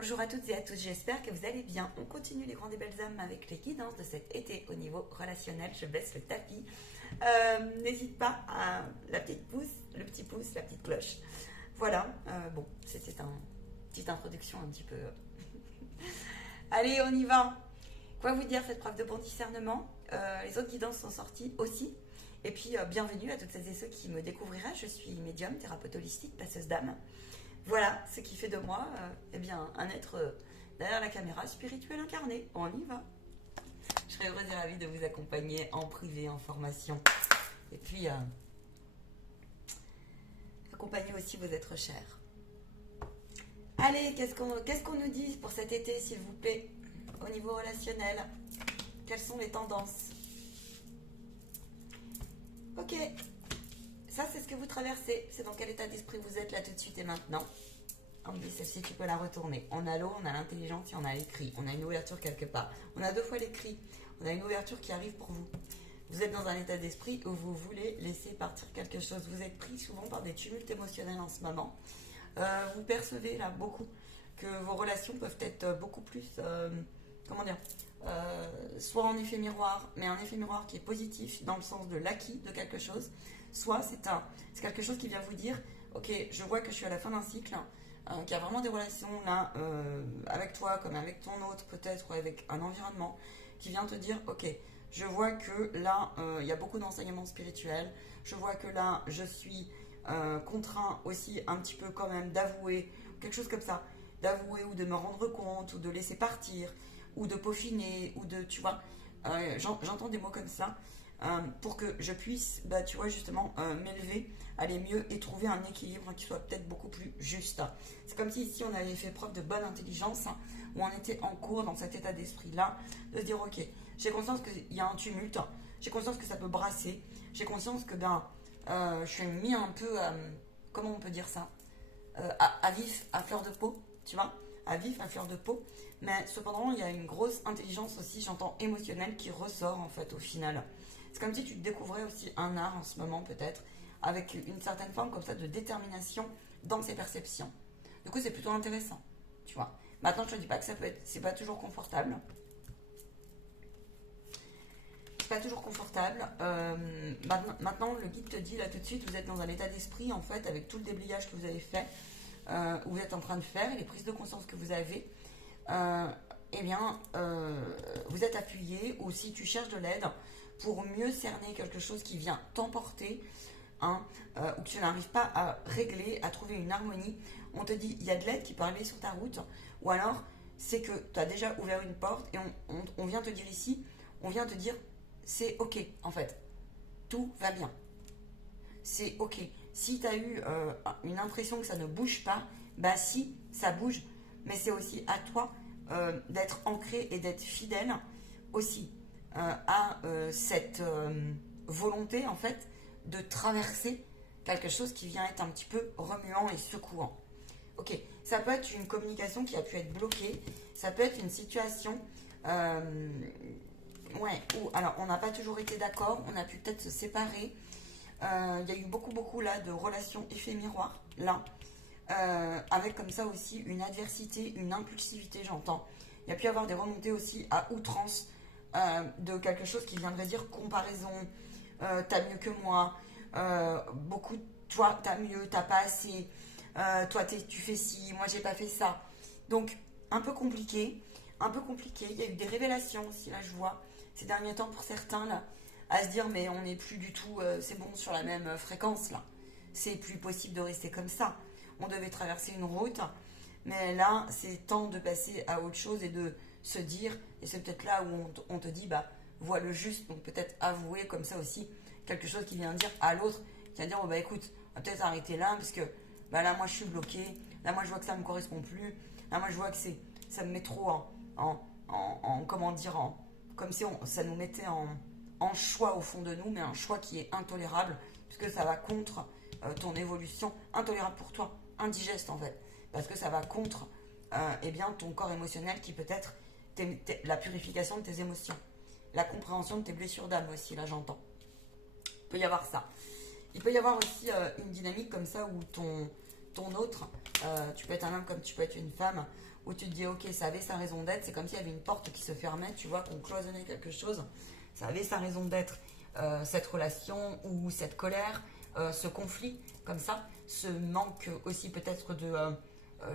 Bonjour à toutes et à tous, j'espère que vous allez bien. On continue les grandes et belles âmes avec les guidances de cet été au niveau relationnel. Je baisse le tapis. N'hésite pas à la petite pouce, le petit pouce, la petite cloche. Voilà, bon, c'était une petite introduction un petit peu. Allez, on y va. Quoi vous dire, faites preuve de bon discernement. Les autres guidances sont sorties aussi. Et puis, bienvenue à toutes celles et ceux qui me découvriraient. Je suis médium, thérapeute holistique, passeuse d'âme. Voilà ce qui fait de moi eh bien, un être derrière la caméra spirituel incarné. On y va. Je serais heureuse et ravie de vous accompagner en privé, en formation. Et puis, accompagner aussi vos êtres chers. Allez, qu'est-ce qu'on nous dit pour cet été, s'il vous plaît, au niveau relationnel? Quelles sont les tendances? Ok. Ça, c'est ce que vous traversez. C'est dans quel état d'esprit vous êtes là tout de suite et maintenant. On me dit, celle-ci, tu peux la retourner. On a l'eau, on a l'intelligence et on a l'écrit. On a une ouverture quelque part. On a deux fois l'écrit. On a une ouverture qui arrive pour vous. Vous êtes dans un état d'esprit où vous voulez laisser partir quelque chose. Vous êtes pris souvent par des tumultes émotionnels en ce moment. Vous percevez là beaucoup que vos relations peuvent être beaucoup plus, soit en effet miroir, mais un effet miroir qui est positif dans le sens de l'acquis de quelque chose. Soit c'est quelque chose qui vient vous dire, ok, je vois que je suis à la fin d'un cycle, qu'il y a vraiment des relations là, avec toi, comme avec ton autre peut-être, ou avec un environnement, qui vient te dire, ok, je vois que là, il y a beaucoup d'enseignements spirituels, je vois que là, je suis contraint aussi un petit peu quand même d'avouer, quelque chose comme ça, d'avouer ou de me rendre compte, ou de laisser partir, ou de peaufiner, ou de, tu vois, j'entends des mots comme ça, pour que je puisse, tu vois, justement, m'élever, aller mieux et trouver un équilibre qui soit peut-être beaucoup plus juste. C'est comme si ici on avait fait preuve de bonne intelligence, où on était en cours dans cet état d'esprit-là, de se dire, ok, j'ai conscience qu'il y a un tumulte, j'ai conscience que ça peut brasser, j'ai conscience que je suis mis un peu, comment on peut dire ça, à vif, à fleur de peau, tu vois, à vif, à fleur de peau, mais cependant il y a une grosse intelligence aussi, j'entends émotionnelle, qui ressort en fait au final. C'est comme si tu découvrais aussi un art en ce moment peut-être, avec une certaine forme comme ça de détermination dans ses perceptions. Du coup c'est plutôt intéressant, tu vois. Maintenant je te dis pas que c'est pas toujours confortable. C'est pas toujours confortable. Maintenant le guide te dit là tout de suite, vous êtes dans un état d'esprit en fait, avec tout le déblayage que vous avez fait, où vous êtes en train de faire, et les prises de conscience que vous avez, vous êtes appuyé, ou si tu cherches de l'aide pour mieux cerner quelque chose qui vient t'emporter, ou que tu n'arrives pas à régler, à trouver une harmonie, on te dit il y a de l'aide qui peut arriver sur ta route, ou alors c'est que tu as déjà ouvert une porte et on vient te dire ici, on vient te dire c'est ok en fait, tout va bien, c'est ok. Si tu as eu une impression que ça ne bouge pas, si, ça bouge, mais c'est aussi à toi d'être ancré et d'être fidèle aussi à cette volonté en fait de traverser quelque chose qui vient être un petit peu remuant et secouant. Ok, ça peut être une communication qui a pu être bloquée, ça peut être une situation où alors on n'a pas toujours été d'accord, on a pu peut-être se séparer. Il y a eu beaucoup là de relations effets miroirs là, avec comme ça aussi une adversité, une impulsivité, j'entends. Il y a pu y avoir des remontées aussi à outrance de quelque chose qui viendrait dire comparaison, t'as mieux que moi, beaucoup, toi t'as mieux, t'as pas assez, toi tu fais ci, moi j'ai pas fait ça. Donc un peu compliqué, il y a eu des révélations aussi là, je vois, ces derniers temps pour certains là, à se dire mais on n'est plus du tout, c'est bon, sur la même fréquence là, c'est plus possible de rester comme ça, on devait traverser une route, mais là c'est temps de passer à autre chose et de se dire, et c'est peut-être là où on te dit vois le juste, donc peut-être avouer comme ça aussi quelque chose qui vient dire à l'autre, qui va dire écoute, on va peut-être arrêter là parce que là moi je suis bloqué, là moi je vois que ça me correspond plus, là moi je vois que ça me met trop comme si ça nous mettait en choix au fond de nous, mais un choix qui est intolérable, puisque ça va contre ton évolution, intolérable pour toi, indigeste en fait, parce que ça va contre ton corps émotionnel qui peut être la purification de tes émotions, la compréhension de tes blessures d'âme aussi, là j'entends. Il peut y avoir ça. Il peut y avoir aussi une dynamique comme ça où ton autre, tu peux être un homme comme tu peux être une femme, où tu te dis ok, ça avait sa raison d'être, c'est comme s'il y avait une porte qui se fermait, tu vois, qu'on cloisonnait quelque chose, ça avait sa raison d'être, cette relation ou cette colère, ce conflit, comme ça, ce manque aussi peut-être de,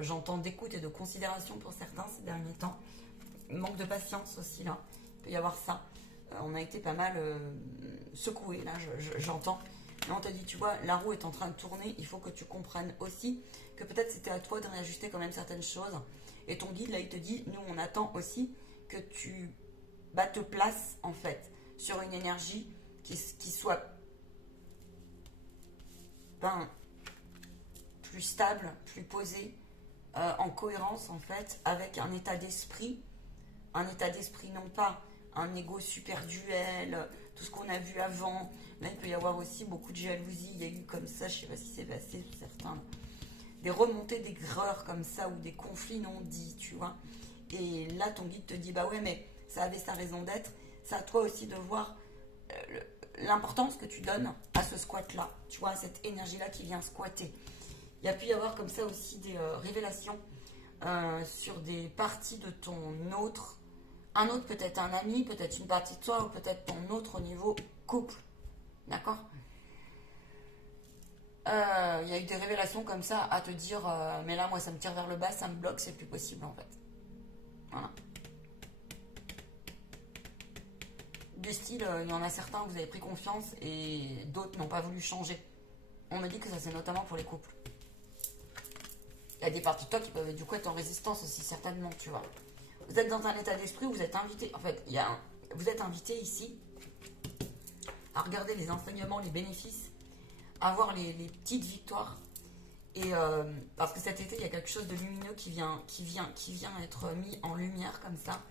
j'entends, d'écoute et de considération pour certains ces derniers temps, manque de patience aussi là, il peut y avoir ça. On a été pas mal secoués là, j'entends. Mais on te dit, tu vois, la roue est en train de tourner, il faut que tu comprennes aussi que peut-être c'était à toi de réajuster quand même certaines choses. Et ton guide là, il te dit, nous on attend aussi que tu te places en fait sur une énergie qui soit ben, plus stable, plus posée, en cohérence en fait avec un état d'esprit non pas un ego super duel, tout ce qu'on a vu avant. Là, il peut y avoir aussi beaucoup de jalousie. Il y a eu comme ça, je ne sais pas si c'est passé pour certains, des remontées d'aigreur comme ça ou des conflits non dits, tu vois. Et là, ton guide te dit, bah ouais, mais ça avait sa raison d'être. C'est à toi aussi de voir l'importance que tu donnes à ce squat-là, tu vois, à cette énergie-là qui vient squatter. Il y a pu y avoir comme ça aussi des révélations sur des parties de ton autre. Un autre, peut-être un ami, peut-être une partie de toi, ou peut-être ton autre au niveau couple. D'accord. Il y a eu des révélations comme ça à te dire mais là, moi, ça me tire vers le bas, ça me bloque, c'est plus possible en fait. Voilà. Du style, il y en a certains, vous avez pris confiance et d'autres n'ont pas voulu changer. On me dit que ça, c'est notamment pour les couples. Il y a des parties de toi qui peuvent du coup être en résistance aussi, certainement, tu vois. Vous êtes dans un état d'esprit où vous êtes invité. En fait, vous êtes invité ici à regarder les enseignements, les bénéfices, à voir les petites victoires. Et parce que cet été, il y a quelque chose de lumineux qui vient être mis en lumière comme ça.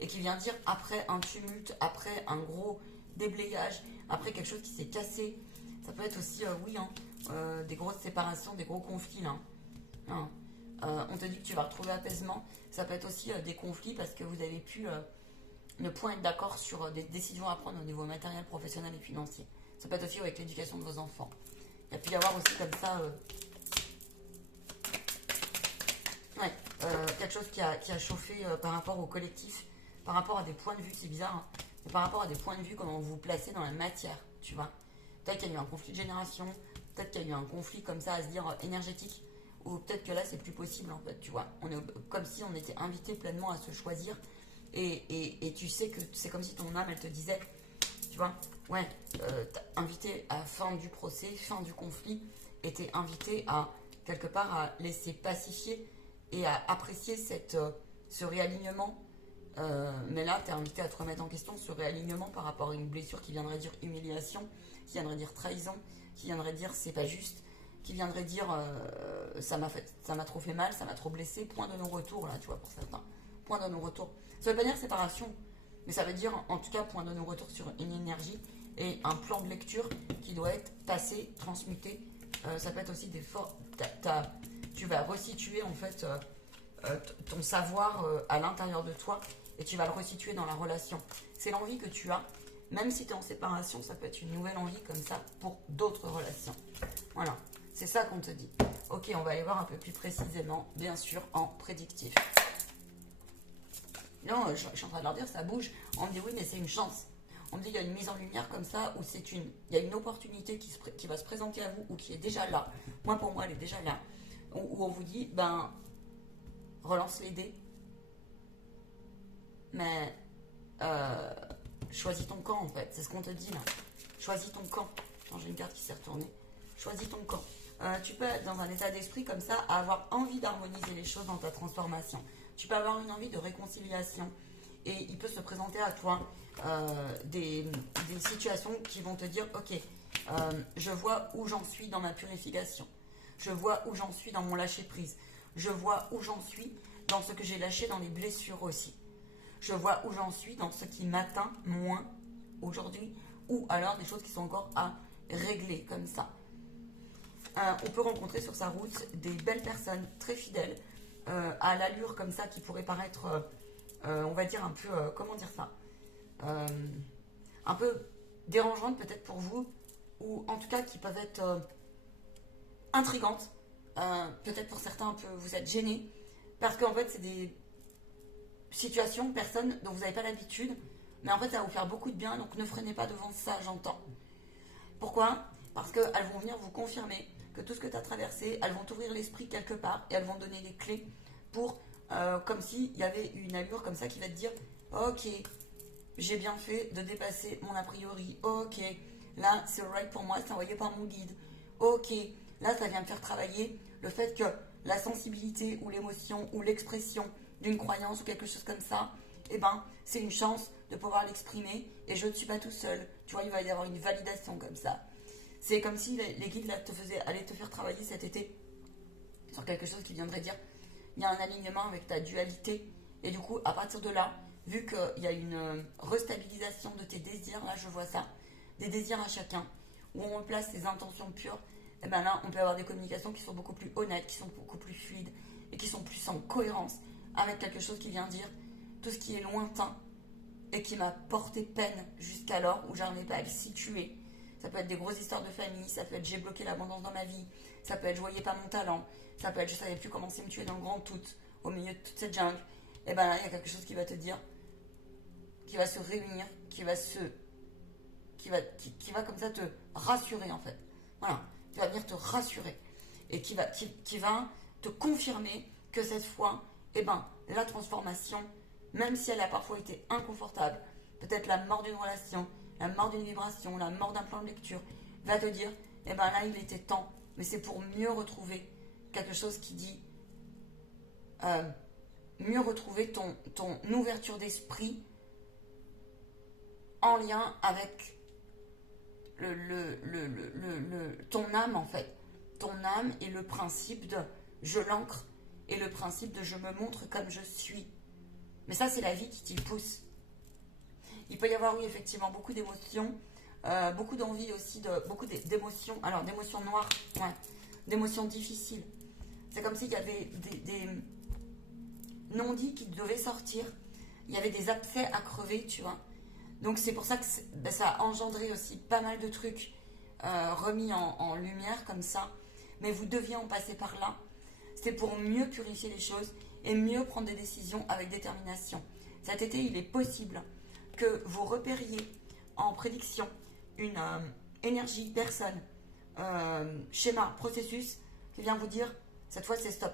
Et qui vient dire, après un tumulte, après un gros déblayage, après quelque chose qui s'est cassé. Ça peut être aussi, des grosses séparations, des gros conflits là. Hein. On te dit que tu vas retrouver apaisement. Ça peut être aussi des conflits parce que vous avez pu ne point être d'accord sur des décisions à prendre au niveau matériel, professionnel et financier. Ça peut être aussi avec l'éducation de vos enfants. Il y a pu y avoir aussi comme ça quelque chose qui a chauffé par rapport au collectif, par rapport à des points de vue, c'est bizarre, hein, mais par rapport à des points de vue, comment vous vous placez dans la matière, tu vois. Peut-être qu'il y a eu un conflit de génération, peut-être qu'il y a eu un conflit comme ça à se dire énergétique, ou peut-être que là c'est plus possible en fait, tu vois. On est comme si on était invité pleinement à se choisir, et tu sais que c'est comme si ton âme elle te disait, tu vois, ouais, t'as invité à fin du procès, fin du conflit, et t'es invité à quelque part à laisser pacifier et à apprécier ce réalignement. Mais là, t'es invité à te remettre en question, ce réalignement par rapport à une blessure qui viendrait dire humiliation, qui viendrait dire trahison, qui viendrait dire c'est pas juste, qui viendrait dire ça m'a trop fait mal, ça m'a trop blessé, point de non-retour là, tu vois, pour certains. Point de non-retour. Ça veut pas dire séparation, mais ça veut dire en tout cas point de non-retour sur une énergie et un plan de lecture qui doit être passé, transmuté. Ça peut être aussi des forts. Tu vas resituer en fait ton savoir à l'intérieur de toi et tu vas le resituer dans la relation. C'est l'envie que tu as. Même si tu es en séparation, ça peut être une nouvelle envie comme ça pour d'autres relations. Voilà, c'est ça qu'on te dit. Ok, on va aller voir un peu plus précisément, bien sûr, en prédictif. Non, je suis en train de leur dire, ça bouge. On me dit oui, mais c'est une chance. On me dit il y a une mise en lumière comme ça, où il y a une opportunité qui va se présenter à vous, ou qui est déjà là. Moi, pour moi, elle est déjà là. Où on vous dit, relance les dés. Mais choisis ton camp en fait, c'est ce qu'on te dit là. Choisis ton camp. Attends, j'ai une carte qui s'est retournée. Choisis ton camp. Tu peux être dans un état d'esprit comme ça, à avoir envie d'harmoniser les choses dans ta transformation. Tu peux avoir une envie de réconciliation. Et il peut se présenter à toi des situations qui vont te dire, ok, je vois où j'en suis dans ma purification. Je vois où j'en suis dans mon lâcher-prise. Je vois où j'en suis dans ce que j'ai lâché dans les blessures aussi. Je vois où j'en suis dans ce qui m'atteint moins aujourd'hui, ou alors des choses qui sont encore à régler comme ça. On peut rencontrer sur sa route des belles personnes très fidèles, à l'allure comme ça qui pourrait paraître, on va dire un peu, comment dire ça, un peu dérangeantes peut-être pour vous, ou en tout cas qui peuvent être intrigantes, peut-être pour certains un peu, vous êtes gêné, parce qu'en fait c'est des situations, personnes dont vous n'avez pas l'habitude, mais en fait ça va vous faire beaucoup de bien, donc ne freinez pas devant ça, j'entends. Pourquoi? Parce qu'elles vont venir vous confirmer que tout ce que tu as traversé, elles vont t'ouvrir l'esprit quelque part et elles vont donner les clés pour, comme s'il y avait une allure comme ça qui va te dire, ok, j'ai bien fait de dépasser mon a priori, ok, là c'est right pour moi, c'est envoyé par mon guide, ok, là ça vient me faire travailler le fait que la sensibilité ou l'émotion ou l'expression d'une croyance ou quelque chose comme ça, eh ben c'est une chance de pouvoir l'exprimer et je ne suis pas tout seul. Tu vois, il va y avoir une validation comme ça. C'est comme si les guides là, allaient te faire travailler cet été sur quelque chose qui viendrait dire il y a un alignement avec ta dualité et du coup à partir de là, vu qu'il y a une restabilisation de tes désirs, là je vois ça, des désirs à chacun, où on place ses intentions pures, et bien là on peut avoir des communications qui sont beaucoup plus honnêtes, qui sont beaucoup plus fluides et qui sont plus en cohérence avec quelque chose qui vient dire tout ce qui est lointain et qui m'a porté peine jusqu'alors où j'arrivais pas à le situer. Ça peut être des grosses histoires de famille, ça peut être j'ai bloqué l'abondance dans ma vie, ça peut être je voyais pas mon talent, ça peut être je savais plus comment me tuer dans le grand tout, au milieu de toute cette jungle. Et ben là, il y a quelque chose qui va te dire, qui va se réunir, qui va comme ça te rassurer en fait. Voilà, qui va venir te rassurer et qui va te confirmer que cette fois, eh ben, la transformation, même si elle a parfois été inconfortable, peut-être la mort d'une relation, la mort d'une vibration, la mort d'un plan de lecture, va te dire, eh ben là, il était temps, mais c'est pour mieux retrouver quelque chose qui dit, mieux retrouver ton ouverture d'esprit en lien avec ton âme en fait. Ton âme et le principe de je l'ancre et le principe de je me montre comme je suis. Mais ça, c'est la vie qui t'y pousse. Il peut y avoir, oui, effectivement, beaucoup d'émotions, beaucoup d'envie aussi, beaucoup d'émotions. Alors, d'émotions noires, ouais, d'émotions difficiles. C'est comme s'il y avait des non-dits qui devaient sortir. Il y avait des abcès à crever, tu vois. Donc, c'est pour ça que ça a engendré aussi pas mal de trucs remis en lumière comme ça. Mais vous deviez en passer par là. C'est pour mieux purifier les choses et mieux prendre des décisions avec détermination. Cet été, il est possible que vous repériez en prédiction une énergie, personne, schéma, processus qui vient vous dire cette fois c'est stop.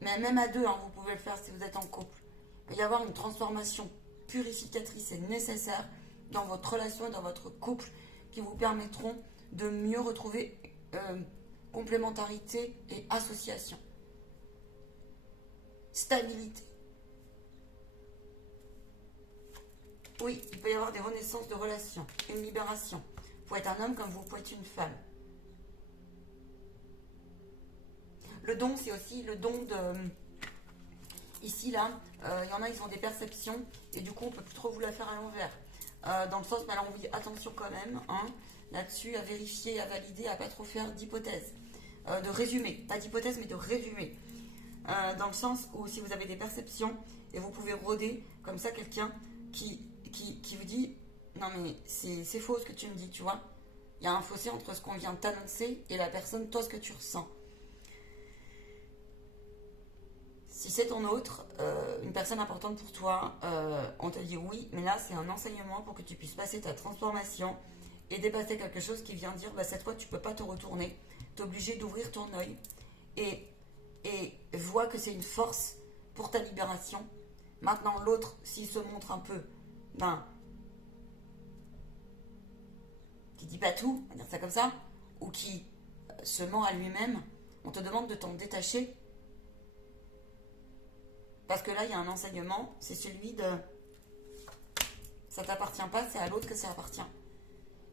Mais même à deux, hein, vous pouvez le faire si vous êtes en couple. Il peut y avoir une transformation purificatrice et nécessaire dans votre relation et dans votre couple qui vous permettront de mieux retrouver complémentarité et association. Stabilité. Oui, il peut y avoir des renaissances de relations, une libération. Vous pouvez être un homme comme vous pouvez être une femme. Le don, c'est aussi le don de... Ici, là, il y en a, ils ont des perceptions, et du coup, on ne peut plus trop vous la faire à l'envers. Dans le sens, mais alors on vous dit attention quand même, hein, là-dessus, à vérifier, à valider, à pas trop faire d'hypothèses. De résumé, pas d'hypothèse, mais de résumé. Dans le sens où si vous avez des perceptions, et vous pouvez rôder comme ça quelqu'un qui vous dit non mais c'est faux ce que tu me dis, tu vois. Il y a un fossé entre ce qu'on vient de t'annoncer et la personne, toi, ce que tu ressens. Si c'est ton autre, une personne importante pour toi, on te dit oui, mais là c'est un enseignement pour que tu puisses passer ta transformation et dépasser quelque chose qui vient dire bah, cette fois tu peux pas te retourner, tu es obligé d'ouvrir ton œil et vois que c'est une force pour ta libération. Maintenant l'autre, s'il se montre un peu, ben, qui dit pas tout, on va dire ça comme ça, ou qui se ment à lui-même, on te demande de t'en détacher. Parce que là, il y a un enseignement, c'est celui de ça t'appartient pas, c'est à l'autre que ça appartient.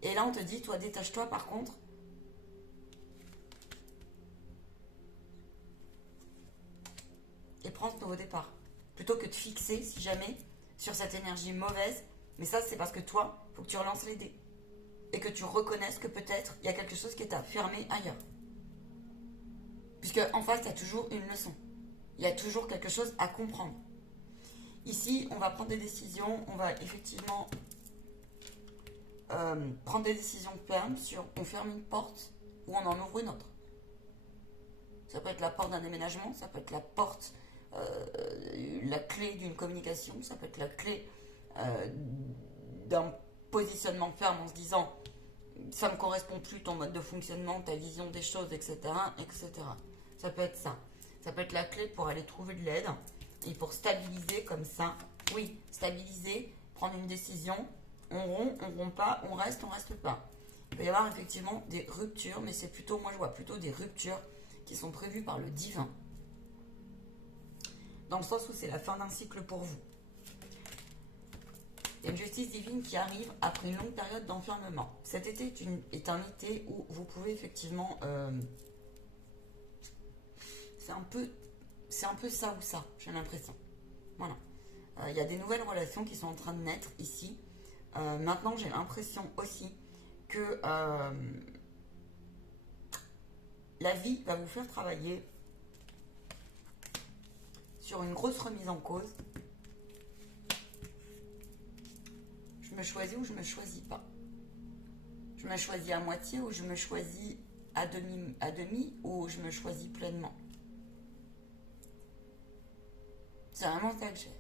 Et là, on te dit, toi, détache-toi par contre. Et prends ce nouveau départ. Plutôt que de fixer, si jamais, sur cette énergie mauvaise. Mais ça, c'est parce que toi, il faut que tu relances les dés. Et que tu reconnaisses que peut-être, il y a quelque chose qui t'a fermé ailleurs. Puisque en face, tu as toujours une leçon. Il y a toujours quelque chose à comprendre. Ici, on va prendre des décisions, on va effectivement prendre des décisions fermes sur on ferme une porte ou on en ouvre une autre. Ça peut être la porte d'un déménagement, ça peut être la porte, la clé d'une communication, ça peut être la clé euh, d'un positionnement ferme en se disant ça me correspond plus ton mode de fonctionnement, ta vision des choses, etc., etc. Ça peut être ça. Ça peut être la clé pour aller trouver de l'aide et pour stabiliser comme ça. Oui, stabiliser, prendre une décision. On rompt pas, on reste pas. Il peut y avoir effectivement des ruptures, mais c'est plutôt, moi je vois plutôt des ruptures qui sont prévues par le divin. Dans le sens où c'est la fin d'un cycle pour vous. Il y a une justice divine qui arrive après une longue période d'enfermement. Cet été est un été où vous pouvez effectivement... c'est un peu ça ou ça, j'ai l'impression. Voilà. Il y a des nouvelles relations qui sont en train de naître ici. Maintenant, j'ai l'impression aussi que la vie va vous faire travailler sur une grosse remise en cause. Je me choisis ou je me choisis pas. Je me choisis à moitié ou je me choisis à demi ou je me choisis pleinement. C'est vraiment ça que j'ai.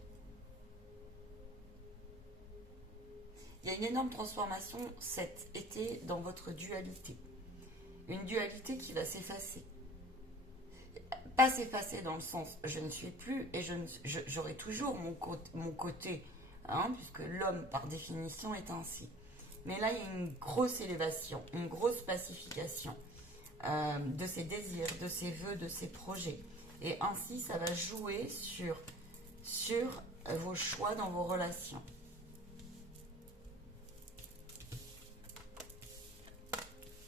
Il y a une énorme transformation cet été dans votre dualité. Une dualité qui va s'effacer. Pas s'effacer dans le sens je ne suis plus et j'aurai toujours mon côté, hein, puisque l'homme par définition est ainsi. Mais là, il y a une grosse élévation, une grosse pacification de ses désirs, de ses vœux, de ses projets. Et ainsi, ça va jouer sur vos choix dans vos relations.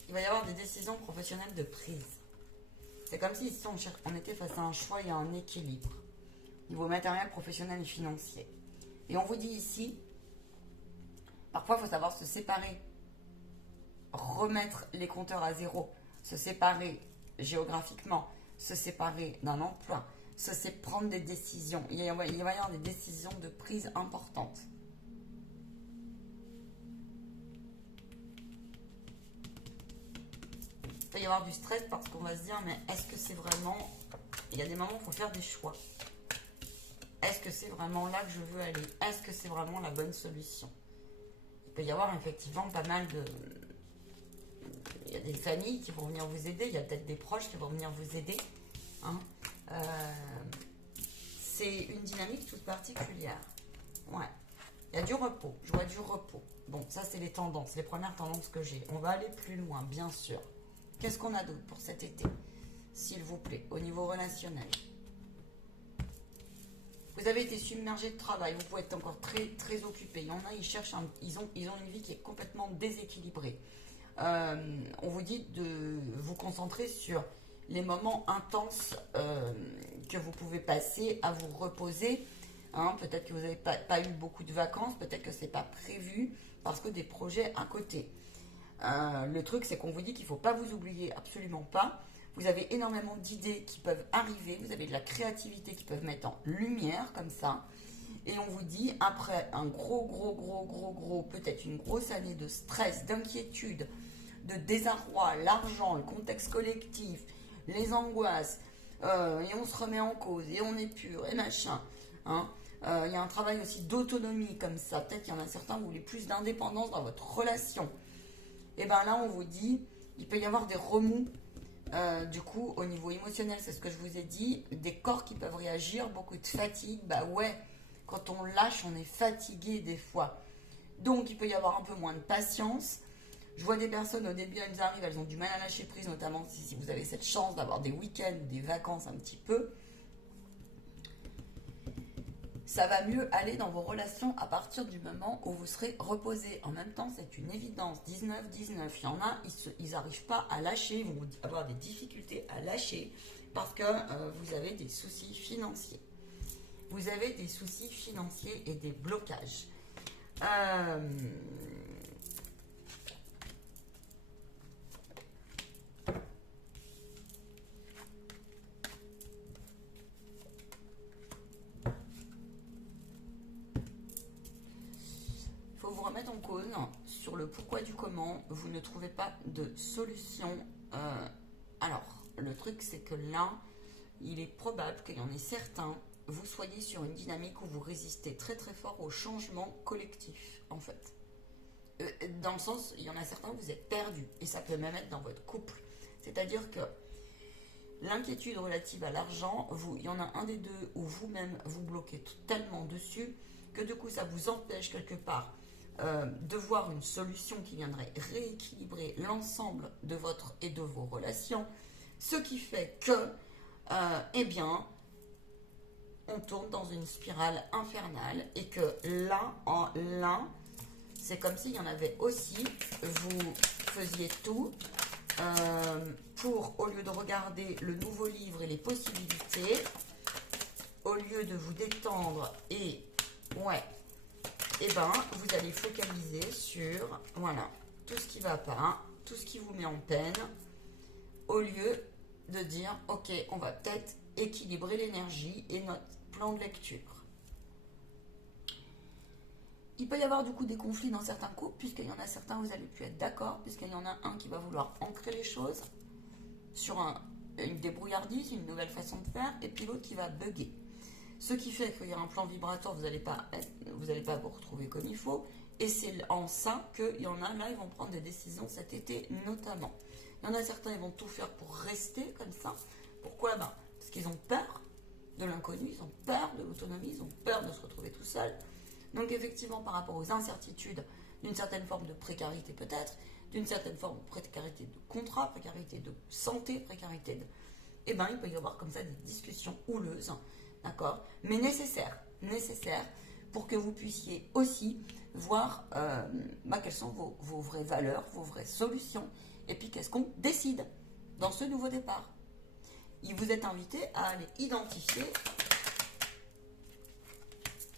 Il va y avoir des décisions professionnelles de prise. C'est comme si ici on était face à un choix et à un équilibre. Niveau matériel, professionnel et financier. Et on vous dit ici, parfois il faut savoir se séparer. Remettre les compteurs à zéro. Se séparer géographiquement. Se séparer d'un emploi. Prendre des décisions. Il va y avoir des décisions de prise importantes. Il peut y avoir du stress parce qu'on va se dire mais est-ce que c'est vraiment... Il y a des moments où il faut faire des choix. Est-ce que c'est vraiment là que je veux aller? Est-ce que c'est vraiment la bonne solution? Il peut y avoir effectivement pas mal de... Il y a des familles qui vont venir vous aider, il y a peut-être des proches qui vont venir vous aider. Hein. C'est une dynamique toute particulière. Ouais. Il y a du repos, je vois du repos. Bon, ça c'est les tendances, les premières tendances que j'ai. On va aller plus loin, bien sûr. Qu'est-ce qu'on a d'autre pour cet été? S'il vous plaît, au niveau relationnel. Vous avez été submergé de travail, vous pouvez être encore très, très occupé. Il y en a, ils ont une vie qui est complètement déséquilibrée. On vous dit de vous concentrer sur les moments intenses que vous pouvez passer à vous reposer. Hein, peut-être que vous n'avez pas eu beaucoup de vacances, peut-être que ce n'est pas prévu parce que des projets à côté. Le truc, c'est qu'on vous dit qu'il ne faut pas vous oublier, absolument pas. Vous avez énormément d'idées qui peuvent arriver, vous avez de la créativité qui peuvent mettre en lumière comme ça. Et on vous dit, après un gros, peut-être une grosse année de stress, d'inquiétude, de désarroi, l'argent, le contexte collectif, les angoisses, et on se remet en cause, et on est pur, et machin. Hein. Il y a un travail aussi d'autonomie comme ça. Peut-être qu'il y en a certains, vous voulez plus d'indépendance dans votre relation. Et bien là, on vous dit, il peut y avoir des remous. Du coup, au niveau émotionnel, c'est ce que je vous ai dit, des corps qui peuvent réagir, beaucoup de fatigue. Bah ouais, quand on lâche, on est fatigué des fois. Donc, il peut y avoir un peu moins de patience. Je vois des personnes, au début, elles arrivent, elles ont du mal à lâcher prise, notamment si vous avez cette chance d'avoir des week-ends ou des vacances un petit peu. Ça va mieux aller dans vos relations à partir du moment où vous serez reposé. En même temps, c'est une évidence. 19-19. Il y en a, ils n'arrivent pas à lâcher, ils vont avoir des difficultés à lâcher parce que vous avez des soucis financiers. Vous avez des soucis financiers et des blocages. Vous remettre en cause sur le pourquoi du comment, vous ne trouvez pas de solution. Alors, le truc c'est que là, il est probable qu'il y en ait certains, vous soyez sur une dynamique où vous résistez très très fort au changement collectif, en fait. Dans le sens, il y en a certains où vous êtes perdus, et ça peut même être dans votre couple. C'est-à-dire que l'inquiétude relative à l'argent, il y en a un des deux où vous-même vous bloquez tellement dessus que du coup ça vous empêche quelque part de voir une solution qui viendrait rééquilibrer l'ensemble de votre et de vos relations, ce qui fait que, eh bien, on tourne dans une spirale infernale et que là, c'est comme s'il y en avait aussi, vous faisiez tout pour, au lieu de regarder le nouveau livre et les possibilités, au lieu de vous détendre et, eh ben, vous allez focaliser sur, voilà, tout ce qui va pas, tout ce qui vous met en peine, au lieu de dire, ok, on va peut-être équilibrer l'énergie et notre plan de lecture. Il peut y avoir du coup des conflits dans certains couples, puisqu'il y en a certains où vous allez plus être d'accord, puisqu'il y en a un qui va vouloir ancrer les choses sur une débrouillardise, une nouvelle façon de faire, et puis l'autre qui va bugger. Ce qui fait qu'il y a un plan vibratoire, vous n'allez pas vous retrouver comme il faut, et c'est en ça qu'il y en a là, ils vont prendre des décisions cet été notamment. Il y en a certains, ils vont tout faire pour rester comme ça. Pourquoi? Parce qu'ils ont peur de l'inconnu, ils ont peur de l'autonomie, ils ont peur de se retrouver tout seuls. Donc effectivement, par rapport aux incertitudes, d'une certaine forme de précarité peut-être, d'une certaine forme de précarité de contrat, précarité de santé, précarité de... Eh bien, il peut y avoir comme ça des discussions houleuses, d'accord? Mais nécessaires pour que vous puissiez aussi voir quelles sont vos vraies valeurs, vos vraies solutions, et puis qu'est-ce qu'on décide dans ce nouveau départ. Vous êtes invité à aller identifier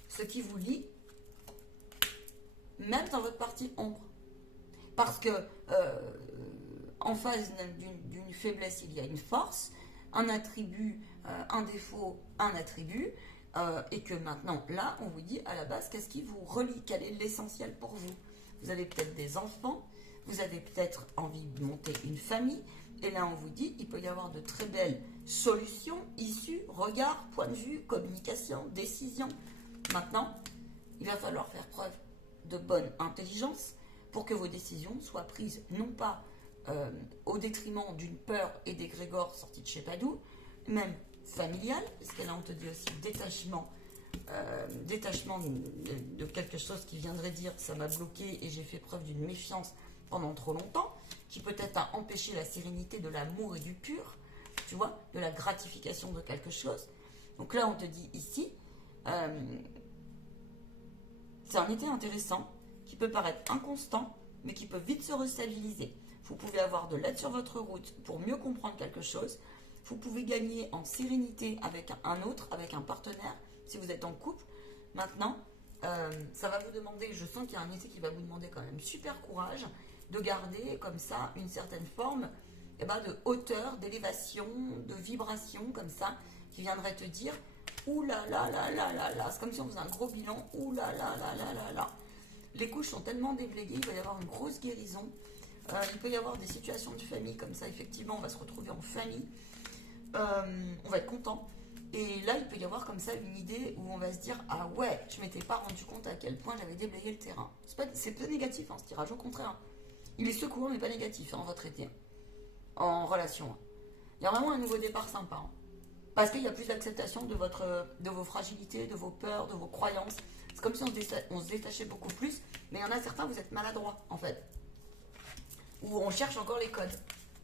ce qui vous lie, même dans votre partie ombre. Parce que en face d'une faiblesse, il y a une force, un attribut, un défaut, un attribut, et que maintenant, là, on vous dit à la base, qu'est-ce qui vous relie? Quel est l'essentiel pour vous? Vous avez peut-être des enfants, vous avez peut-être envie de monter une famille, et là, on vous dit, il peut y avoir de très belles solutions, issues, regards, point de vue, communication, décision. Maintenant, il va falloir faire preuve de bonne intelligence pour que vos décisions soient prises non pas au détriment d'une peur et d'égrégore sortis de chez Padoue, même familial, parce que là on te dit aussi détachement de quelque chose qui viendrait dire ça m'a bloqué et j'ai fait preuve d'une méfiance pendant trop longtemps, qui peut-être a empêché la sérénité de l'amour et du pur, tu vois, de la gratification de quelque chose. Donc là on te dit ici, c'est un été intéressant qui peut paraître inconstant, mais qui peut vite se restabiliser. Vous pouvez avoir de l'aide sur votre route pour mieux comprendre quelque chose. Vous pouvez gagner en sérénité avec un autre, avec un partenaire, si vous êtes en couple. Maintenant, ça va vous demander, je sens qu'il y a un été qui va vous demander quand même super courage, de garder comme ça une certaine forme de hauteur, d'élévation, de vibration comme ça, qui viendrait te dire ouh là là là là là là, c'est comme si on faisait un gros bilan, ouh là là là là là là. Les couches sont tellement déblayées, il va y avoir une grosse guérison. Il peut y avoir des situations de famille comme ça, effectivement, on va se retrouver en famille. On va être content. Et là, il peut y avoir comme ça une idée où on va se dire ah ouais, je m'étais pas rendu compte à quel point j'avais déblayé le terrain. C'est pas négatif ce tirage, au contraire. Il est secourant mais pas négatif votre été, en relation. Il y a vraiment un nouveau départ sympa. Parce qu'il y a plus d'acceptation de vos fragilités, de vos peurs, de vos croyances. C'est comme si on se détachait beaucoup plus. Mais il y en a certains, vous êtes maladroits, en fait. Ou on cherche encore les codes.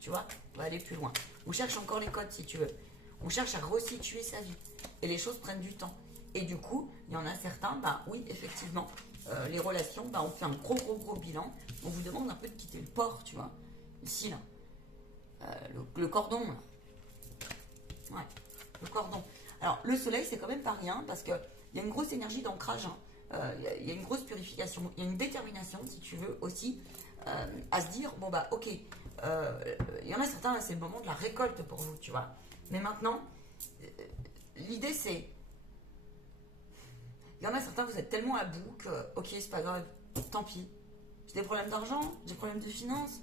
Tu vois, on va aller plus loin. On cherche encore les codes, si tu veux. On cherche à resituer sa vie. Et les choses prennent du temps. Et du coup, il y en a certains, oui, effectivement, les relations, on fait un gros bilan. On vous demande un peu de quitter le port, tu vois. Ici, là. Le cordon, là. Ouais. Le cordon. Alors, le soleil, c'est quand même pas rien parce qu'il y a une grosse énergie d'ancrage. Il y a une grosse purification. Il y a une détermination, si tu veux, aussi, à se dire ok, il y en a certains, là, c'est le moment de la récolte pour vous, tu vois. Mais maintenant, l'idée, c'est. Il y en a certains, vous êtes tellement à bout que, ok, c'est pas grave, tant pis. J'ai des problèmes d'argent, j'ai des problèmes de finances.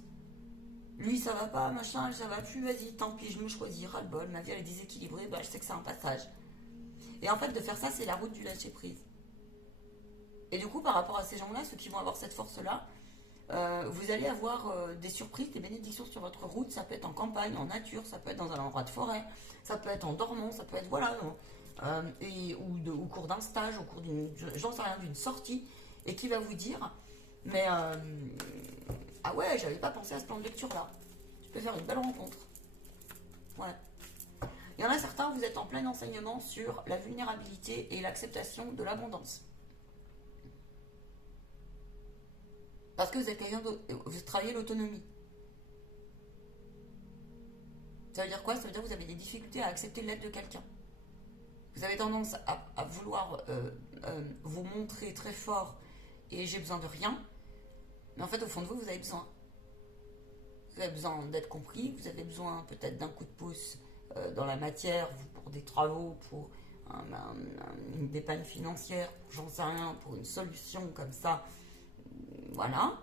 Lui, ça va pas, machin, ça va plus, vas-y, tant pis, je me choisis, ras-le-bol, ma vie elle est déséquilibrée, bah je sais que c'est un passage. Et en fait, de faire ça, c'est la route du lâcher-prise. Et du coup, par rapport à ces gens-là, ceux qui vont avoir cette force-là, vous allez avoir des surprises, des bénédictions sur votre route. Ça peut être en campagne, en nature, ça peut être dans un endroit de forêt, ça peut être en dormant, ça peut être, voilà, au cours d'un stage, au cours j'en sais rien, d'une sortie, et qui va vous dire, mais ah ouais, j'avais pas pensé à ce plan de lecture-là. Tu peux faire une belle rencontre. Voilà. Il y en a certains, vous êtes en plein enseignement sur la vulnérabilité et l'acceptation de l'abondance. Parce que vous êtes quelqu'un vous travaillez l'autonomie. Ça veut dire quoi? Ça veut dire que vous avez des difficultés à accepter l'aide de quelqu'un. Vous avez tendance à vouloir vous montrer très fort et j'ai besoin de rien. Mais en fait, au fond de vous, vous avez besoin. Vous avez besoin d'être compris, vous avez besoin peut-être d'un coup de pouce dans la matière, pour des travaux, pour une dépanne financière, j'en sais rien, pour une solution comme ça. Voilà.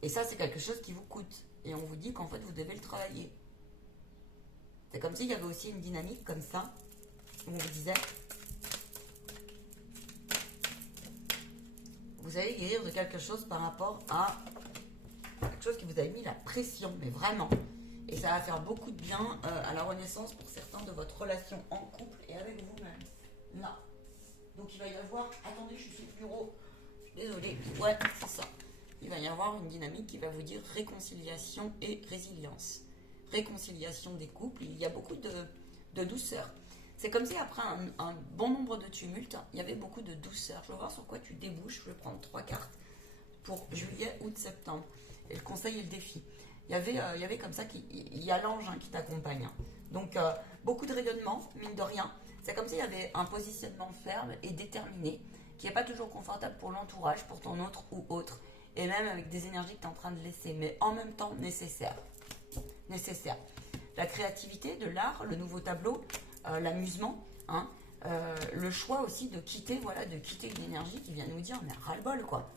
Et ça, c'est quelque chose qui vous coûte. Et on vous dit qu'en fait, vous devez le travailler. C'est comme s'il y avait aussi une dynamique comme ça, où on vous disait, vous allez guérir de quelque chose par rapport à quelque chose qui vous a mis la pression, mais vraiment. Et ça va faire beaucoup de bien à la renaissance pour certains de votre relation en couple et avec vous-même. Là. Donc il va y avoir, attendez, je suis sur le bureau, je suis désolée, ouais, c'est ça. Il va y avoir une dynamique qui va vous dire réconciliation et résilience. Réconciliation des couples, il y a beaucoup de douceur. C'est comme si après un bon nombre de tumultes, il y avait beaucoup de douceur. Je vais voir sur quoi tu débouches, je vais prendre 3 cartes pour juillet, août, septembre. Et le conseil et le défi. Il y avait comme ça, il y a l'ange qui t'accompagne. Donc beaucoup de rayonnement, mine de rien. C'est comme s'il y avait un positionnement ferme et déterminé, qui n'est pas toujours confortable pour l'entourage, pour ton autre ou autre. Et même avec des énergies que tu es en train de laisser, mais en même temps nécessaire. La créativité, de l'art, le nouveau tableau, l'amusement, le choix aussi de quitter, une énergie qui vient nous dire, mais ras-le-bol quoi,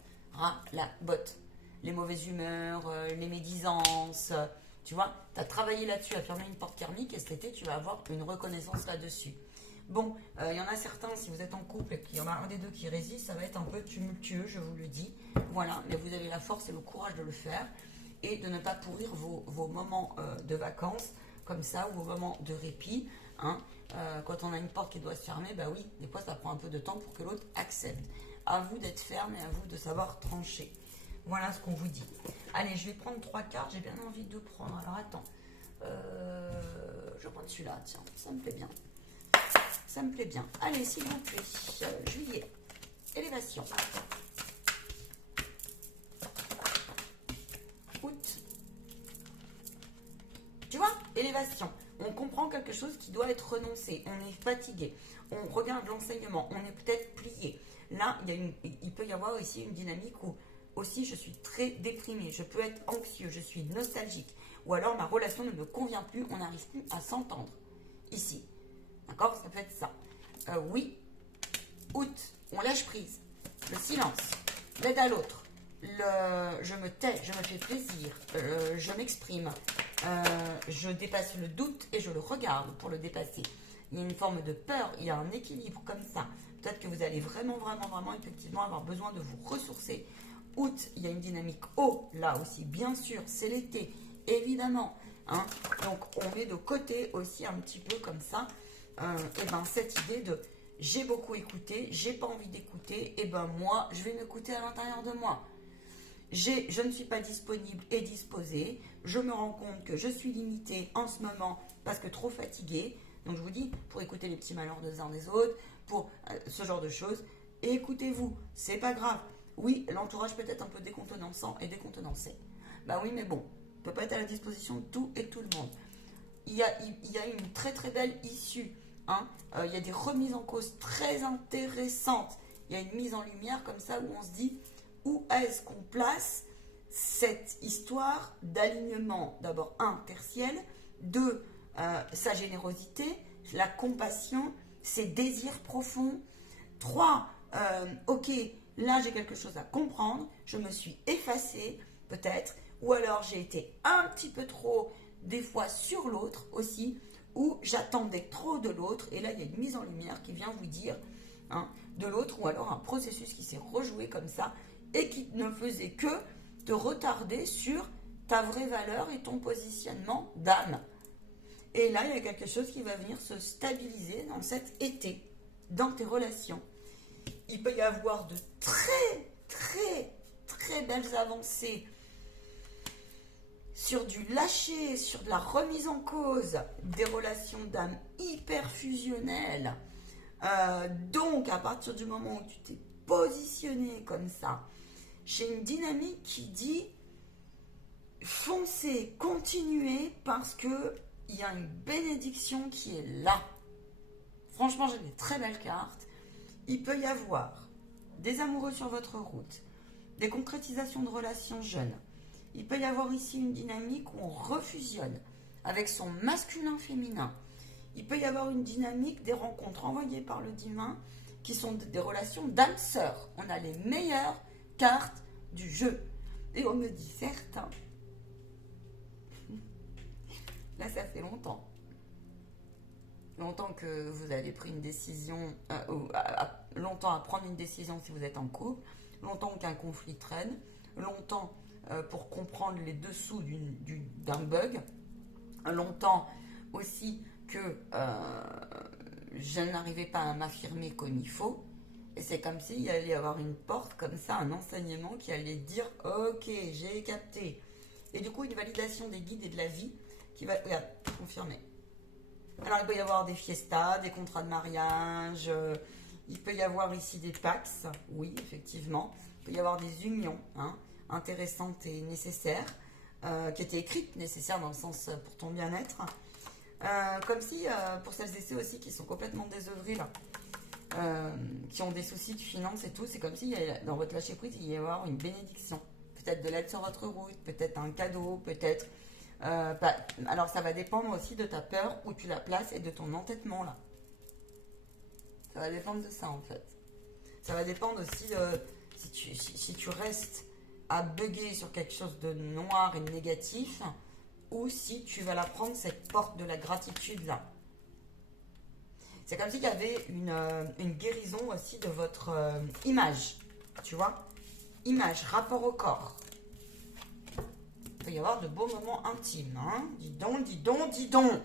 la botte, les mauvaises humeurs, les médisances, tu vois, tu as travaillé là-dessus, à fermer une porte karmique et cet été tu vas avoir une reconnaissance là-dessus. Bon, il y en a certains, si vous êtes en couple et qu'il y en a un des deux qui résiste, ça va être un peu tumultueux, je vous le dis. Voilà, mais vous avez la force et le courage de le faire et de ne pas pourrir vos moments de vacances comme ça ou vos moments de répit. Quand on a une porte qui doit se fermer, bah oui, des fois ça prend un peu de temps pour que l'autre accepte. À vous d'être ferme et à vous de savoir trancher. Voilà ce qu'on vous dit. Allez, je vais prendre 3 cartes, j'ai bien envie de prendre. Alors attends, je vais prendre celui-là, tiens, ça me plaît bien. Ça me plaît bien. Allez, s'il vous plaît. Juillet. Élévation. Août. Tu vois, élévation. On comprend quelque chose qui doit être renoncé. On est fatigué. On regarde l'enseignement. On est peut-être plié. Là, il peut y avoir aussi une dynamique où aussi je suis très déprimée. Je peux être anxieux. Je suis nostalgique. Ou alors ma relation ne me convient plus. On n'arrive plus à s'entendre. Ici. D'accord? Ça peut être ça. Oui. Août. On lâche prise. Le silence. L'aide à l'autre. Je me tais. Je me fais plaisir. Je m'exprime. Je dépasse le doute et je le regarde pour le dépasser. Il y a une forme de peur. Il y a un équilibre comme ça. Peut-être que vous allez vraiment, effectivement, avoir besoin de vous ressourcer. Août, il y a une dynamique haut. Là aussi, bien sûr, c'est l'été. Évidemment. Donc, on met de côté aussi un petit peu comme ça. Cette idée de j'ai beaucoup écouté, j'ai pas envie d'écouter, moi je vais m'écouter à l'intérieur de moi. Je ne suis pas disponible et disposée, je me rends compte que je suis limitée en ce moment parce que trop fatiguée. Donc je vous dis, pour écouter les petits malheurs des uns des autres, pour ce genre de choses, écoutez-vous, c'est pas grave. Oui, l'entourage peut être un peu décontenançant et décontenancé. Bah oui, mais bon, on peut pas être à la disposition de tout et tout le monde. Il y a une très très belle issue. Il y a des remises en cause très intéressantes. Il y a une mise en lumière comme ça où on se dit où est-ce qu'on place cette histoire d'alignement, d'abord 1, tertiel, 2, sa générosité, la compassion, ses désirs profonds, 3, ok, là j'ai quelque chose à comprendre, je me suis effacée peut-être, ou alors j'ai été un petit peu trop, des fois, sur l'autre aussi, ou j'attendais trop de l'autre, et là, il y a une mise en lumière qui vient vous dire hein, de l'autre, ou alors un processus qui s'est rejoué comme ça, et qui ne faisait que te retarder sur ta vraie valeur et ton positionnement d'âme. Et là, il y a quelque chose qui va venir se stabiliser dans cet été, dans tes relations. Il peut y avoir de très, très, très belles avancées sur du lâcher, sur de la remise en cause, des relations d'âme hyper fusionnelles. Donc, à partir du moment où tu t'es positionné comme ça, j'ai une dynamique qui dit foncez, continuez parce que il y a une bénédiction qui est là. Franchement, j'ai des très belles cartes. Il peut y avoir des amoureux sur votre route, des concrétisations de relations jeunes. Il peut y avoir ici une dynamique où on refusionne avec son masculin-féminin. Il peut y avoir une dynamique des rencontres envoyées par le divin qui sont des relations d'âme-sœur. On a les meilleures cartes du jeu. Et on me dit certains. Là, ça fait longtemps. Longtemps que vous avez pris une décision, longtemps à prendre une décision si vous êtes en couple, longtemps qu'un conflit traîne, longtemps pour comprendre les dessous d'un bug, longtemps aussi que je n'arrivais pas à m'affirmer comme il faut, et c'est comme s'il y allait y avoir une porte comme ça, un enseignement qui allait dire « Ok, j'ai capté ». Et du coup, une validation des guides et de la vie qui va confirmer. Alors, il peut y avoir des fiestas, des contrats de mariage, il peut y avoir ici des pax, oui, effectivement. Il peut y avoir des unions intéressantes et nécessaires, qui étaient écrites, nécessaires dans le sens pour ton bien-être. Comme si, pour celles et ceux aussi qui sont complètement désœuvrés, là, qui ont des soucis de finances et tout, c'est comme si dans votre lâcher-prise, il y allait y avoir une bénédiction. Peut-être de l'aide sur votre route, peut-être un cadeau, peut-être... alors ça va dépendre aussi de ta peur, où tu la places et de ton entêtement là. Ça va dépendre de ça en fait. Ça va dépendre aussi de si tu restes à bugger sur quelque chose de noir et de négatif, ou si tu vas la prendre cette porte de la gratitude là. C'est comme s'il y avait une guérison aussi de votre image, tu vois, image, rapport au corps. Il peut y avoir de beaux moments intimes, hein. Dis donc, dis donc, dis donc.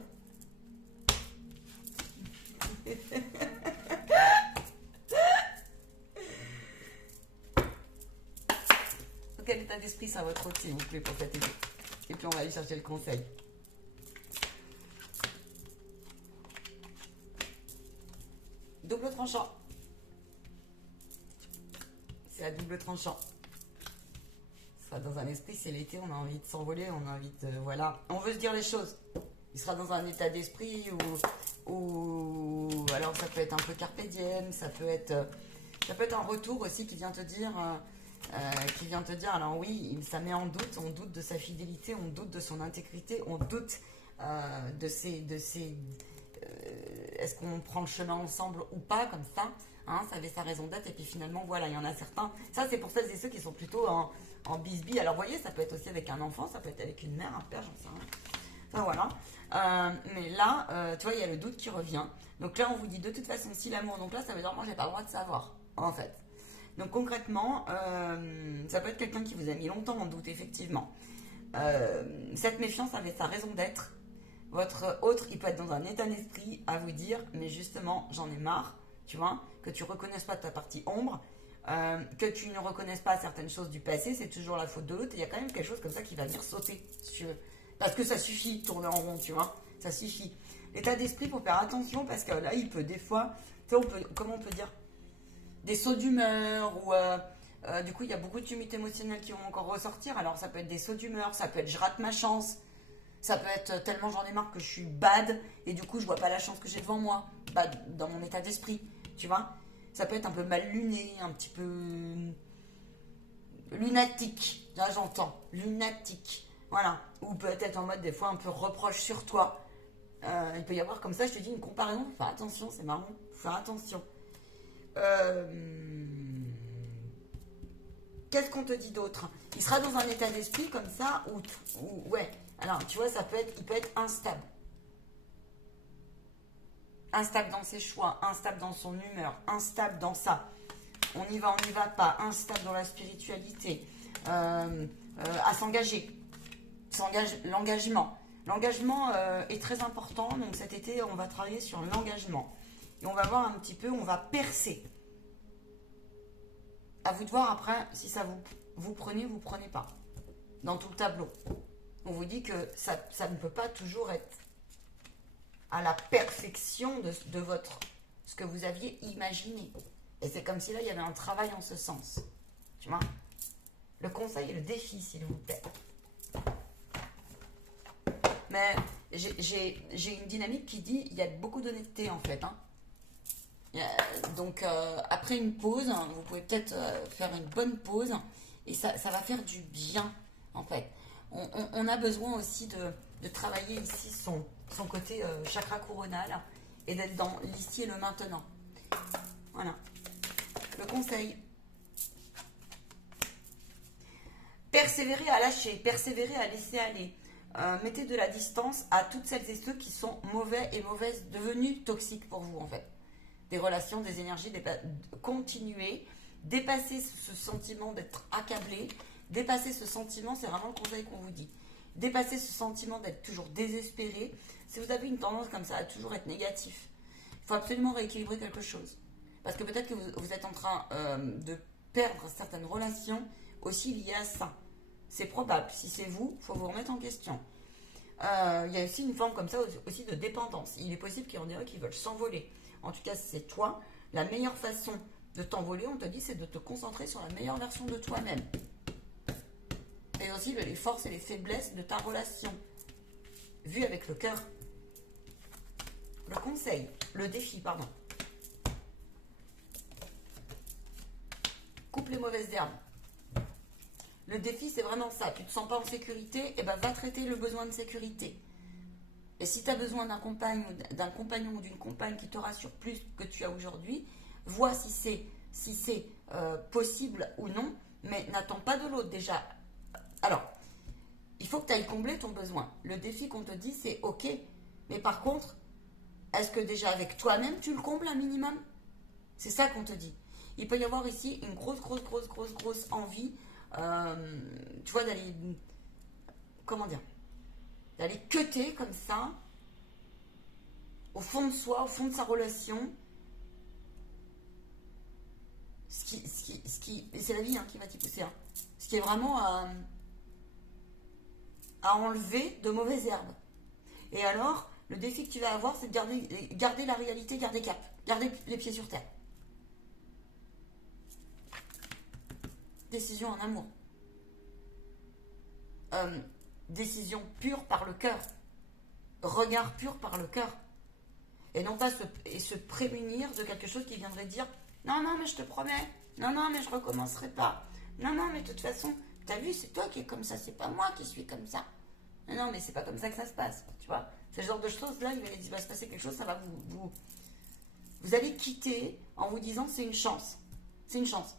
Quel état d'esprit ça votre route, s'il vous plaît, pour cet été? Et puis on va aller chercher le conseil. Double tranchant. C'est à double tranchant. Ça, dans un esprit, c'est l'été, on a envie de s'envoler, on a envie de... Voilà. On veut se dire les choses. Il sera dans un état d'esprit où alors ça peut être un peu carpe diem, ça peut être un retour aussi qui vient te dire... alors oui, ça met en doute, on doute de sa fidélité, on doute de son intégrité, on doute de ses est-ce qu'on prend le chemin ensemble ou pas, comme ça, hein, ça avait sa raison d'être, et puis finalement, voilà, il y en a certains, ça c'est pour celles et ceux qui sont plutôt en bisbille, alors vous voyez, ça peut être aussi avec un enfant, ça peut être avec une mère, un père, j'en sais rien, enfin voilà, mais là, tu vois, il y a le doute qui revient, donc là on vous dit de toute façon, si l'amour, donc là ça veut dire, moi j'ai pas le droit de savoir, en fait. Donc concrètement, ça peut être quelqu'un qui vous a mis longtemps en doute, effectivement. Cette méfiance avait sa raison d'être. Votre autre, il peut être dans un état d'esprit à vous dire, mais justement, j'en ai marre, tu vois, que tu ne reconnaisses pas ta partie ombre, que tu ne reconnaisses pas certaines choses du passé, c'est toujours la faute de l'autre. Il y a quand même quelque chose comme ça qui va venir sauter, si tu veux. Parce que ça suffit de tourner en rond, tu vois, ça suffit. L'état d'esprit, il faut faire attention, parce que là, il peut des fois, tu sais, comment on peut dire, des sauts d'humeur, ou du coup, il y a beaucoup de tumulte émotionnels qui vont encore ressortir. Alors, ça peut être des sauts d'humeur, ça peut être je rate ma chance. Ça peut être tellement j'en ai marre que je suis bad et du coup je vois pas la chance que j'ai devant moi, bad dans mon état d'esprit, tu vois. Ça peut être un peu mal luné, un petit peu lunatique, là j'entends, lunatique, voilà. Ou peut-être en mode des fois un peu reproche sur toi. Il peut y avoir comme ça, je te dis, une comparaison, faut faire attention, c'est marrant, faut faire attention. Qu'est-ce qu'on te dit d'autre? Il sera dans un état d'esprit comme ça ouais. Alors, tu vois, il peut être instable. Instable dans ses choix, instable dans son humeur, instable dans ça. On y va, on n'y va pas. Instable dans la spiritualité. À s'engager. L'engagement. L'engagement est très important. Donc cet été, on va travailler sur l'engagement. Et on va voir un petit peu, on va percer. À vous de voir après si ça vous prenez ou vous prenez pas. Dans tout le tableau. On vous dit que ça ne peut pas toujours être à la perfection de ce que vous aviez imaginé. Et c'est comme si là, il y avait un travail en ce sens. Tu vois? Le conseil et le défi, s'il vous plaît. Mais j'ai une dynamique qui dit il y a beaucoup d'honnêteté, en fait. Hein. Donc, après une pause, vous pouvez peut-être faire une bonne pause. Et ça va faire du bien, en fait. On a besoin aussi de travailler ici son côté chakra coronal et d'être dans l'ici et le maintenant. Voilà. Le conseil. Persévérer à lâcher, persévérer à laisser aller. Mettez de la distance à toutes celles et ceux qui sont mauvais et mauvaises, devenus toxiques pour vous en fait. Des relations, des énergies, continuer, dépasser ce sentiment d'être accablé, dépasser ce sentiment, c'est vraiment le conseil qu'on vous dit. Dépasser ce sentiment d'être toujours désespéré. Si vous avez une tendance comme ça à toujours être négatif, il faut absolument rééquilibrer quelque chose. Parce que peut-être que vous êtes en train de perdre certaines relations aussi liées à ça. C'est probable. Si c'est vous, il faut vous remettre en question. Il y a aussi une forme comme ça aussi de dépendance. Il est possible qu'il y en ait qui veulent s'envoler. En tout cas, c'est toi. La meilleure façon de t'envoler, on te dit, c'est de te concentrer sur la meilleure version de toi-même. Et aussi les forces et les faiblesses de ta relation. Vu avec le cœur. Le conseil. Le défi, pardon. Coupe les mauvaises herbes. Le défi, c'est vraiment ça. Tu ne te sens pas en sécurité, et ben va traiter le besoin de sécurité. Et si tu as besoin d'un compagnon ou d'une compagne qui te rassure plus que tu as aujourd'hui, vois si c'est possible ou non, mais n'attends pas de l'autre déjà. Alors, il faut que tu ailles combler ton besoin. Le défi qu'on te dit, c'est ok, mais par contre, est-ce que déjà avec toi-même, tu le combles un minimum? C'est ça qu'on te dit. Il peut y avoir ici une grosse envie, tu vois, d'aller, comment dire, d'aller cutter comme ça, au fond de soi, au fond de sa relation. C'est la vie hein, qui va t'y pousser. Hein. Ce qui est vraiment à enlever de mauvaises herbes. Et alors, le défi que tu vas avoir, c'est de garder la réalité, garder cap, garder les pieds sur terre. Décision en amour. Décision pure par le cœur. Regard pur par le cœur. Et non pas se prémunir de quelque chose qui viendrait dire non, mais je te promets. Non, mais je recommencerai pas. Non, mais de toute façon, t'as vu, c'est toi qui es comme ça, c'est pas moi qui suis comme ça. Non, mais c'est pas comme ça que ça se passe. Tu vois, c'est le genre de choses là, il va se passer quelque chose, ça va vous allez quitter en vous disant c'est une chance. C'est une chance.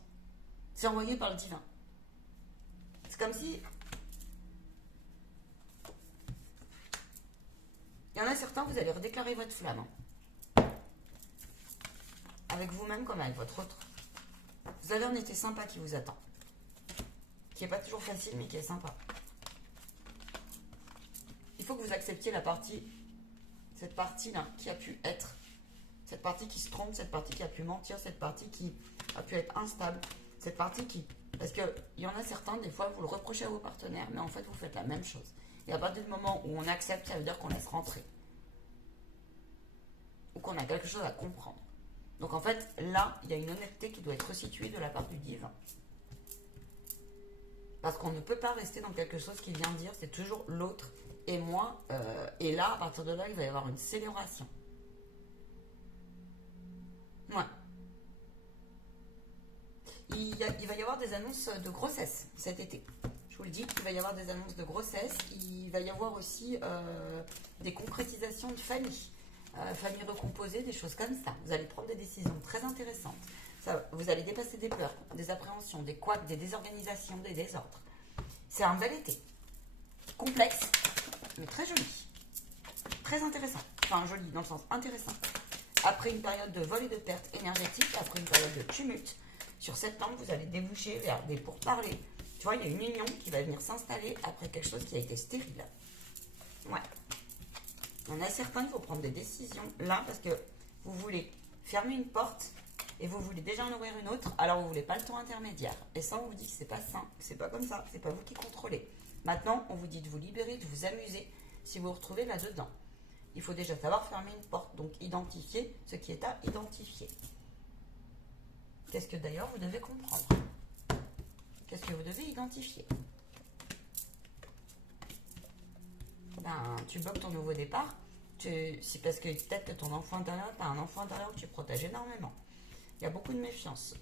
C'est envoyé par le divin. C'est comme si il y en a certains, vous allez redéclarer votre flamme. Hein. Avec vous-même comme avec votre autre. Vous avez un été sympa qui vous attend. Qui n'est pas toujours facile, mais qui est sympa. Il faut que vous acceptiez cette partie-là qui a pu être. Cette partie qui se trompe, cette partie qui a pu mentir, cette partie qui a pu être instable. Cette partie qui... Parce qu'il y en a certains, des fois, vous le reprochez à vos partenaires, mais en fait, vous faites la même chose. Et à partir du moment où on accepte, ça veut dire qu'on laisse rentrer. Ou qu'on a quelque chose à comprendre. Donc en fait, là, il y a une honnêteté qui doit être resituée de la part du divin. Parce qu'on ne peut pas rester dans quelque chose qui vient dire, c'est toujours l'autre et moi. Et là, à partir de là, il va y avoir une célébration. Ouais. Il va y avoir des annonces de grossesse cet été. Je vous le dis, il va y avoir des annonces de grossesse. Il va y avoir aussi des concrétisations de famille. Famille recomposée, des choses comme ça. Vous allez prendre des décisions très intéressantes. Vous allez dépasser des peurs, des appréhensions, des couacs, des désorganisations, des désordres. C'est un bel été. Complexe, mais très joli. Très intéressant. Enfin, joli dans le sens intéressant. Après une période de vol et de perte énergétique, après une période de tumulte, sur septembre, vous allez déboucher vers des pourparlers. Tu vois, il y a une union qui va venir s'installer après quelque chose qui a été stérile. Ouais. Il y en a certains, il faut prendre des décisions là parce que vous voulez fermer une porte et vous voulez déjà en ouvrir une autre, alors vous ne voulez pas le temps intermédiaire. Et ça, on vous dit que c'est pas sain, que c'est pas comme ça, c'est pas vous qui contrôlez. Maintenant, on vous dit de vous libérer, de vous amuser si vous vous retrouvez là-dedans. Il faut déjà savoir fermer une porte, donc identifier ce qui est à identifier. Qu'est-ce que d'ailleurs vous devez comprendre? Qu'est-ce que vous devez identifier? Ben, tu bloques ton nouveau départ, c'est parce que peut-être que ton enfant intérieur, tu as un enfant intérieur que tu protèges énormément. Il y a beaucoup de méfiance,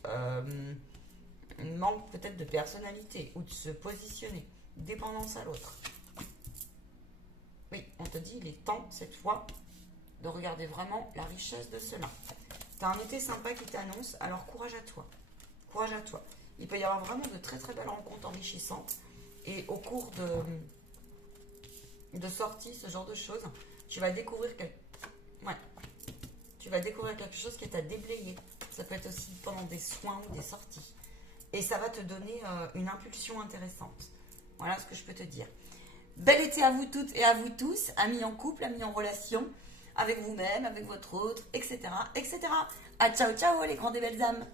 manque peut-être de personnalité ou de se positionner, dépendance à l'autre. Oui, on te dit, il est temps cette fois de regarder vraiment la richesse de cela. Tu as un été sympa qui t'annonce, alors courage à toi. Courage à toi. Il peut y avoir vraiment de très très belles rencontres enrichissantes et au cours de sorties, ce genre de choses, tu vas découvrir quelque chose qui est à déblayer. Ça peut être aussi pendant des soins ou des sorties. Et ça va te donner une impulsion intéressante. Voilà ce que je peux te dire. Bel été à vous toutes et à vous tous, amis en couple, amis en relation, avec vous-même, avec votre autre, etc., etc. Ah, ciao, ciao les grandes et belles âmes.